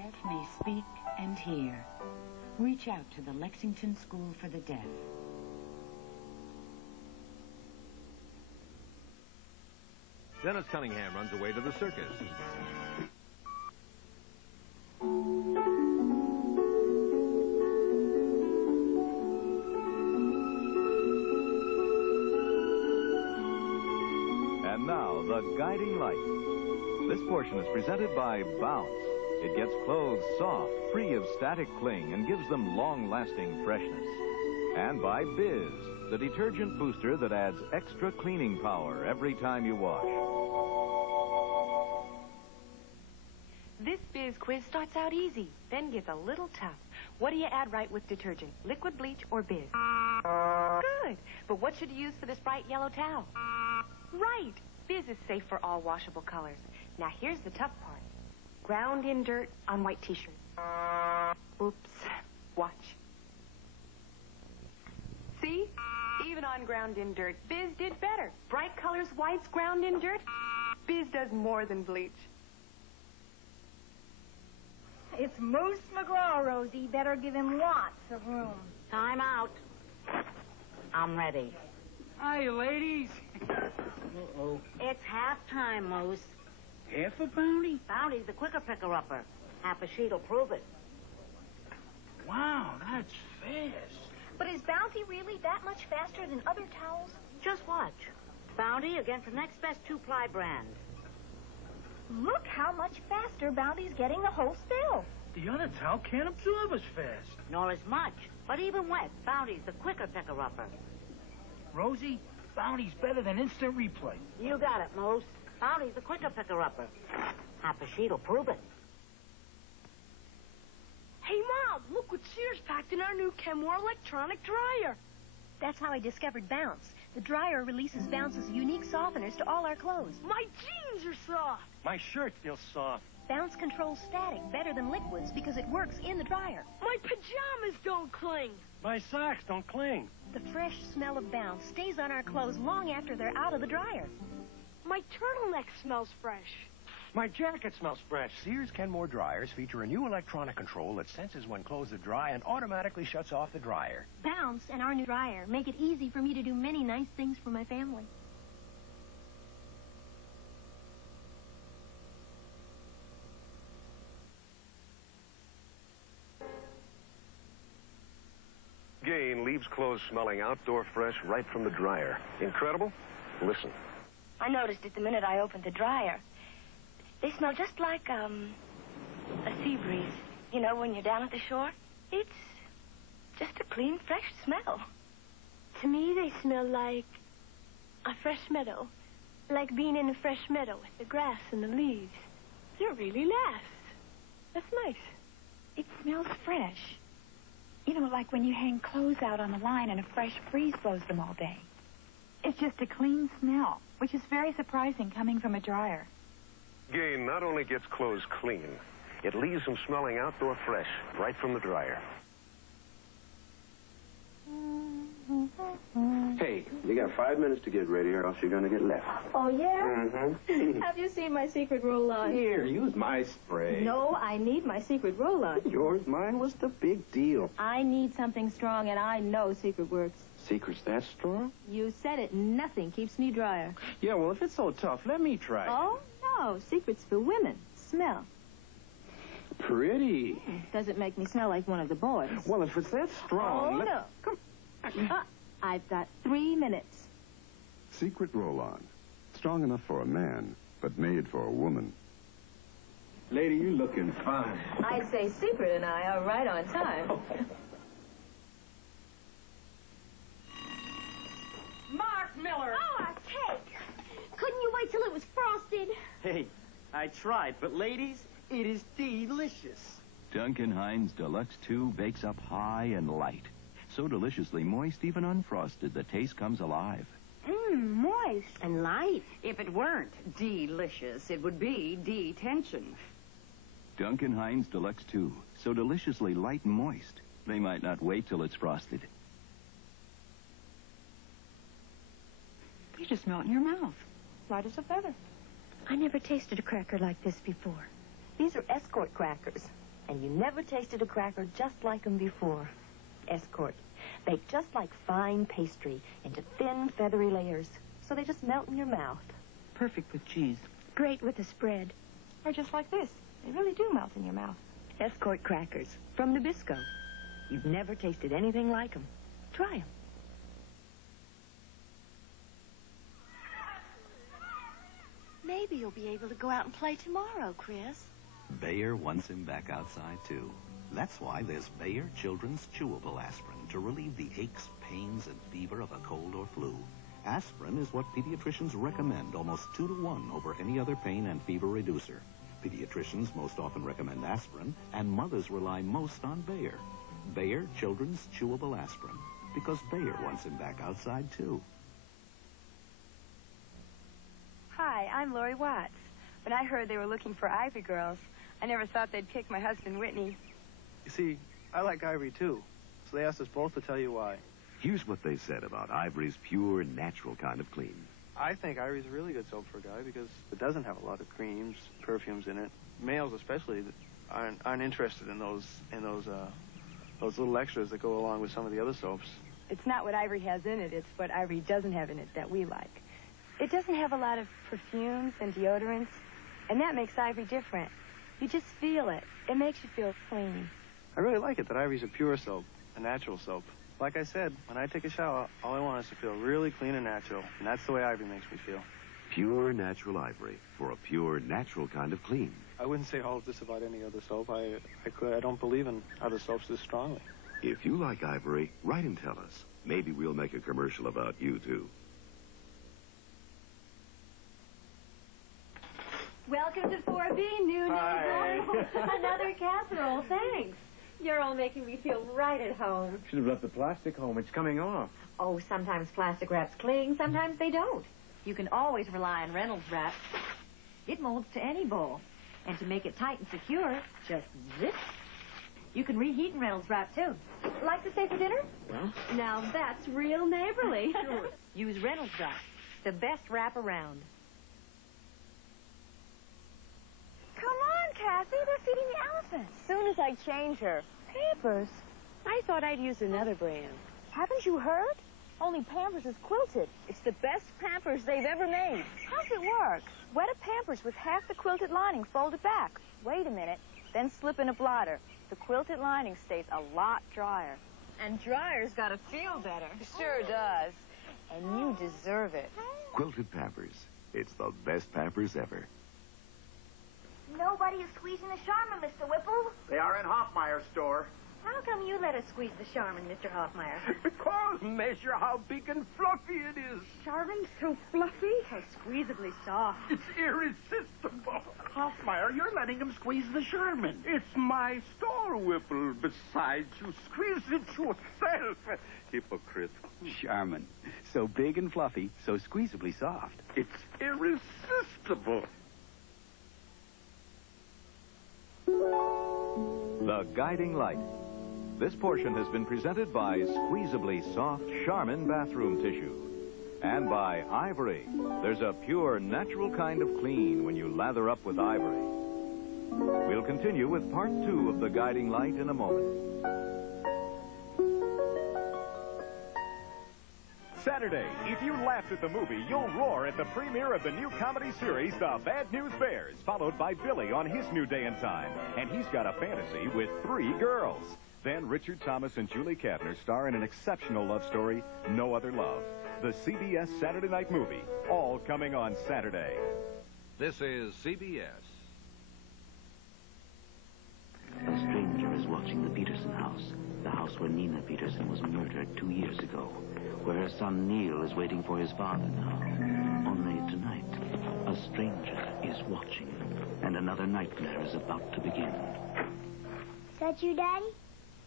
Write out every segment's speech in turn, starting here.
deaf may speak and hear. Reach out to the Lexington School for the Deaf. Dennis Cunningham runs away to the circus. And now, the guiding light. This portion is presented by Bounce. It gets clothes soft, free of static cling, and gives them long-lasting freshness. And by Biz, the detergent booster that adds extra cleaning power every time you wash. This Biz quiz starts out easy, then gets a little tough. What do you add right with detergent, liquid bleach or Biz? Good. But what should you use for this bright yellow towel? Right. Biz is safe for all washable colors. Now here's the tough part. Ground in dirt on white t-shirt. Oops. Watch. See? Even on ground in dirt, Biz did better. Bright colors, whites, ground in dirt. Biz does more than bleach. It's Moose McGraw, Rosie. Better give him lots of room. Time out. I'm ready. Hi, ladies. Uh-oh. It's halftime, Moose. Half a bounty? Bounty's the quicker picker-upper. Half a sheet'll prove it. Wow, that's fast. But is Bounty really that much faster than other towels? Just watch. Bounty against the next best two-ply brand. Look how much faster Bounty's getting the whole spill. The other towel can't absorb as fast. Nor as much. But even wet, Bounty's the quicker picker-upper. Rosie, Bounty's better than instant replay. You got it, Moose. Bounty's the quicker picker-upper. Half a sheet'll prove it. Hey, Mom, look what Sears packed in our new Kenmore electronic dryer. That's how I discovered Bounce. The dryer releases Bounce's unique softeners to all our clothes. My jeans are soft. My shirt feels soft. Bounce controls static better than liquids because it works in the dryer. My pajamas don't cling. My socks don't cling. The fresh smell of Bounce stays on our clothes long after they're out of the dryer. My turtleneck smells fresh. My jacket smells fresh. Sears Kenmore dryers feature a new electronic control that senses when clothes are dry and automatically shuts off the dryer. Bounce and our new dryer make it easy for me to do many nice things for my family. Gain leaves clothes smelling outdoor fresh right from the dryer. Incredible? Listen. I noticed it the minute I opened the dryer. They smell just like, a sea breeze. You know, when you're down at the shore? It's just a clean, fresh smell. To me, they smell like a fresh meadow. Like being in a fresh meadow with the grass and the leaves. It really lasts. That's nice. It smells fresh. You know, like when you hang clothes out on the line and a fresh breeze blows them all day. It's just a clean smell, which is very surprising coming from a dryer. Gain not only gets clothes clean, it leaves them smelling outdoor fresh right from the dryer. Hey, you got 5 minutes to get ready or else you're going to get left. Oh, yeah? Mm-hmm. Have you seen my secret roll-on? Here, use my spray. No, I need my secret roll-on. Yours, mine, what's the big deal? I need something strong, and I know Secret works. Secret's that strong? You said it. Nothing keeps me drier. Yeah, well, if it's so tough, let me try. Oh, no. Secret's for women. Smell. Pretty. Doesn't make me smell like one of the boys. Well, if it's that strong... Oh, no. Come. I've got 3 minutes. Secret roll-on. Strong enough for a man, but made for a woman. Lady, you looking fine. I'd say Secret and I are right on time. Mark Miller! Oh, a cake! Couldn't you wait till it was frosted? Hey, I tried, but ladies, it is delicious. Duncan Hines Deluxe 2 bakes up high and light. So deliciously moist, even unfrosted, the taste comes alive. Moist. And light. If it weren't delicious, it would be detention. Duncan Hines Deluxe 2, so deliciously light and moist, they might not wait till it's frosted. You just melt in your mouth. Light as a feather. I never tasted a cracker like this before. These are Escort crackers. And you never tasted a cracker just like them before. Escort. Baked just like fine pastry into thin, feathery layers, so they just melt in your mouth. Perfect with cheese. Great with a spread. Or just like this. They really do melt in your mouth. Escort crackers from Nabisco. You've never tasted anything like them. Try them. Maybe you'll be able to go out and play tomorrow, Chris. Bayer wants him back outside, too. That's why there's Bayer Children's Chewable Aspirin to relieve the aches, pains, and fever of a cold or flu. Aspirin is what pediatricians recommend almost 2 to 1 over any other pain and fever reducer. Pediatricians most often recommend aspirin, and mothers rely most on Bayer. Bayer Children's Chewable Aspirin, because Bayer wants him back outside, too. Hi, I'm Lori Watts. When I heard they were looking for Ivory girls, I never thought they'd pick my husband, Whitney. You see, I like Ivory, too. So they asked us both to tell you why. Here's what they said about Ivory's pure, natural kind of clean. I think Ivory's a really good soap for a guy because it doesn't have a lot of creams, perfumes in it. Males especially aren't interested in those little extras that go along with some of the other soaps. It's not what Ivory has in it, it's what Ivory doesn't have in it that we like. It doesn't have a lot of perfumes and deodorants, and that makes Ivory different. You just feel it. It makes you feel clean. I really like it that Ivory's a pure soap, a natural soap. Like I said, when I take a shower, all I want is to feel really clean and natural, and that's the way Ivory makes me feel. Pure natural Ivory for a pure natural kind of clean. I wouldn't say all of this about any other soap. I don't believe in other soaps this strongly. If you like Ivory, write and tell us. Maybe we'll make a commercial about you, too. Welcome to 4B, new neighbor. Another casserole, thanks. You're all making me feel right at home. Should have left the plastic home. It's coming off. Oh, sometimes plastic wraps cling, sometimes they don't. You can always rely on Reynolds Wrap. It molds to any bowl. And to make it tight and secure, just zip. You can reheat in Reynolds Wrap, too. Like to stay for dinner? Well? Now that's real neighborly. Sure. Use Reynolds Wrap, the best wrap around. Come on, Cassie. They're feeding the elephants. Soon as I change her. Pampers? I thought I'd use another brand. Haven't you heard? Only Pampers is quilted. It's the best Pampers they've ever made. How's it work? Wet a Pampers with half the quilted lining folded back. Wait a minute. Then slip in a blotter. The quilted lining stays a lot drier. And dryer's gotta feel better. Sure does. And you deserve it. Quilted Pampers. It's the best Pampers ever. Nobody is squeezing the Charmin, Mr. Whipple. They are in Hoffmeyer's store. How come you let us squeeze the Charmin, Mr. Hoffmeyer? Because measure how big and fluffy it is. Charmin's so fluffy, so squeezably soft. It's irresistible. Hoffmeyer, you're letting him squeeze the Charmin. It's my store, Whipple. Besides, you squeeze it yourself. Hypocrite. Charmin. So big and fluffy, so squeezably soft. It's irresistible. The Guiding Light. This portion has been presented by squeezably soft Charmin bathroom tissue. And by Ivory. There's a pure, natural kind of clean when you lather up with Ivory. We'll continue with part 2 of The Guiding Light in a moment. Saturday, if you laughed at the movie, you'll roar at the premiere of the new comedy series, The Bad News Bears, followed by Billy on his new day and time. And he's got a fantasy with 3 girls. Then Richard Thomas and Julie Kavner star in an exceptional love story, No Other Love. The CBS Saturday Night Movie, all coming on Saturday. This is CBS. A stranger is watching the Peterson house, the house where Nina Peterson was murdered 2 years ago, where her son Neil is waiting for his father now. Only tonight, a stranger is watching, and another nightmare is about to begin. Is that you, Daddy?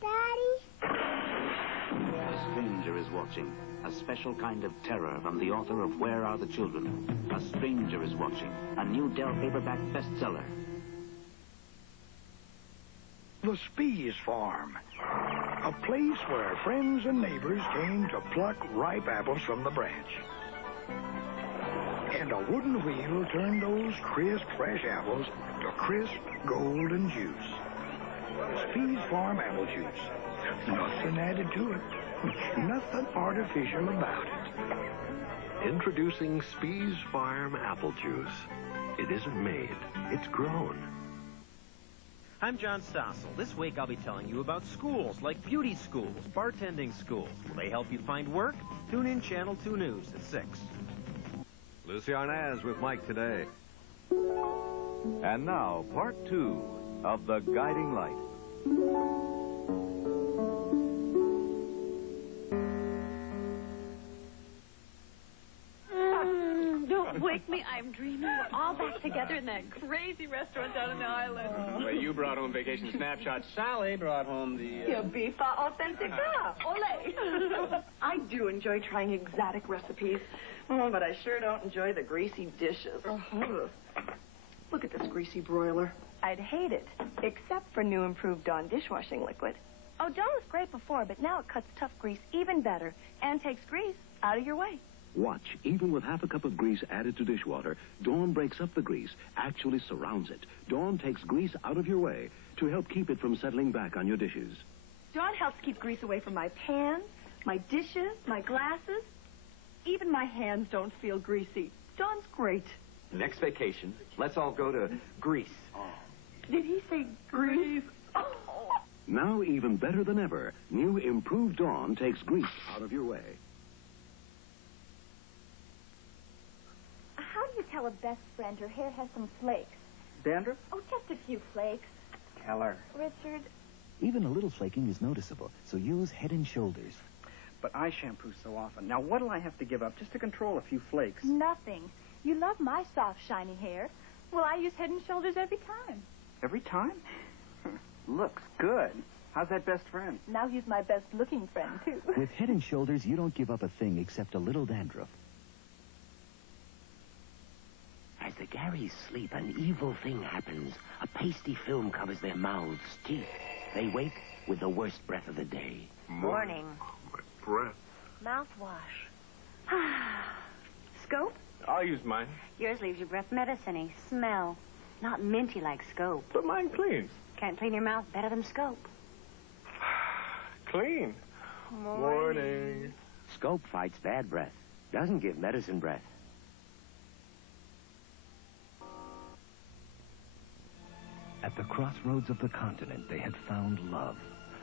Daddy? A stranger is watching, a special kind of terror from the author of Where Are the Children? A stranger is watching, a new Dell paperback bestseller. The Speas Farm, a place where friends and neighbors came to pluck ripe apples from the branch. And a wooden wheel turned those crisp, fresh apples to crisp, golden juice. Speas Farm apple juice. Nothing added to it. Nothing artificial about it. Introducing Speas Farm apple juice. It isn't made, it's grown. I'm John Stossel. This week I'll be telling you about schools like beauty schools, bartending schools. Will they help you find work? Tune in Channel 2 News at 6. Lucy Arnaz with Mike today. And now, part 2 of The Guiding Light. Don't wake me. I'm dreaming. We're all back together in that crazy restaurant down on the island. Well, you brought home vacation snapshots. Sally brought home the... Your beef authentica. Ole. I do enjoy trying exotic recipes. Oh, but I sure don't enjoy the greasy dishes. Look at this greasy broiler. I'd hate it, except for new improved Dawn dishwashing liquid. Oh, Dawn was great before, but now it cuts tough grease even better and takes grease out of your way. Watch. Even with half a cup of grease added to dishwater, Dawn breaks up the grease, actually surrounds it. Dawn takes grease out of your way to help keep it from settling back on your dishes. Dawn helps keep grease away from my pans, my dishes, my glasses. Even my hands don't feel greasy. Dawn's great. Next vacation, let's all go to Greece. Did he say grease? Oh. Now, even better than ever, new improved Dawn takes grease out of your way. How do you tell a best friend her hair has some flakes? Dandruff? Oh, just a few flakes. Tell her. Richard. Even a little flaking is noticeable, so use Head & Shoulders. But I shampoo so often. Now, what'll I have to give up just to control a few flakes? Nothing. You love my soft, shiny hair. Well, I use Head & Shoulders every time. Every time? Looks good. How's that best friend? Now he's my best-looking friend, too. With Head & Shoulders, you don't give up a thing except a little dandruff. As the Garys sleep, an evil thing happens. A pasty film covers their mouths, teeth. They wake with the worst breath of the day. Morning. My breath. Mouthwash. Scope? I'll use mine. Yours leaves your breath medicine-y. Smell. Not minty like Scope. But mine cleans. Can't clean your mouth better than Scope. Clean. Morning. Scope fights bad breath. Doesn't give medicine breath. At the crossroads of the continent, they had found love.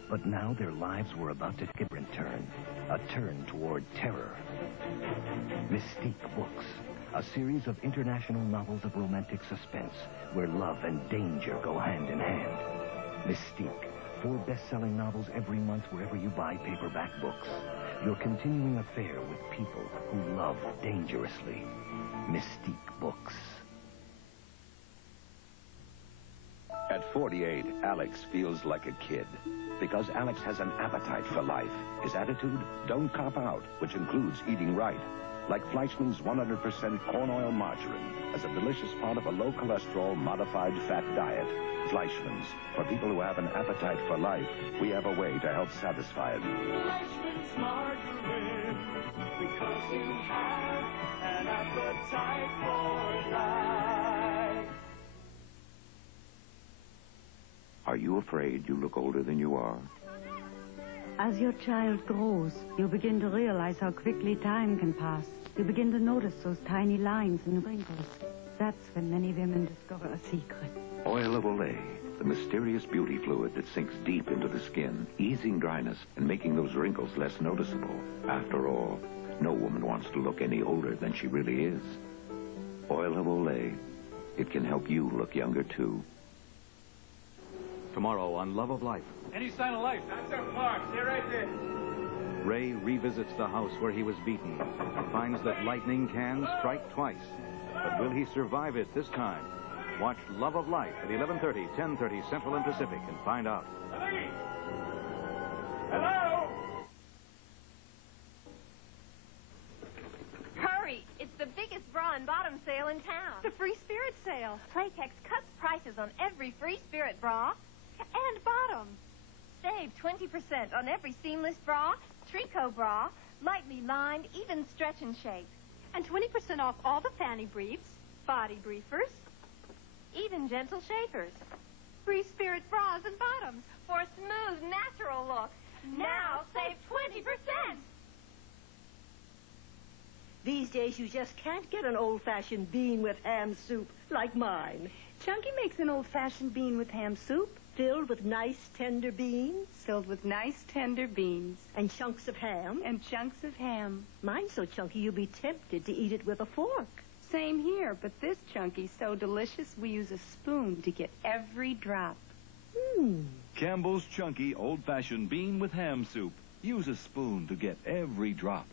But now their lives were about to take a different turn. A turn toward terror. Mystique Books. A series of international novels of romantic suspense where love and danger go hand in hand. Mystique. 4 best-selling novels every month wherever you buy paperback books. Your continuing affair with people who love dangerously. Mystique Books. At 48, Alex feels like a kid. Because Alex has an appetite for life. His attitude, don't cop out, which includes eating right. Like Fleischmann's 100% corn oil margarine as a delicious part of a low-cholesterol, modified fat diet. Fleischmann's. For people who have an appetite for life, we have a way to help satisfy it. Fleischmann's margarine, because you have an appetite for life. Are you afraid you look older than you are? As your child grows, you begin to realize how quickly time can pass. You begin to notice those tiny lines and wrinkles. That's when many women discover a secret. Oil of Olay, the mysterious beauty fluid that sinks deep into the skin, easing dryness and making those wrinkles less noticeable. After all, no woman wants to look any older than she really is. Oil of Olay, it can help you look younger, too. Tomorrow on Love of Life, Any sign of life? Not so far. Stay right there. Ray revisits the house where he was beaten and finds that lightning can strike twice. But will he survive it this time? Watch Love of Life at 11:30, 10:30 Central and Pacific and find out. Hello? Hurry! It's the biggest bra and bottom sale in town. The Free Spirit sale. Playtex cuts prices on every Free Spirit bra and bottom. Save 20% on every seamless bra, tricot bra, lightly lined, even stretch and shape. And 20% off all the fanny briefs, body briefers, even gentle shapers. Free Spirit bras and bottoms. serums for a smooth, natural look. Now save 20%. These days, you just can't get an old-fashioned bean with ham soup like mine. Chunky makes an old-fashioned bean with ham soup. Filled with nice, tender beans. Filled with nice, tender beans. And chunks of ham. And chunks of ham. Mine's so chunky you'll be tempted to eat it with a fork. Same here, but this Chunky's so delicious we use a spoon to get every drop. Campbell's Chunky Old-Fashioned Bean with Ham Soup. Use a spoon to get every drop.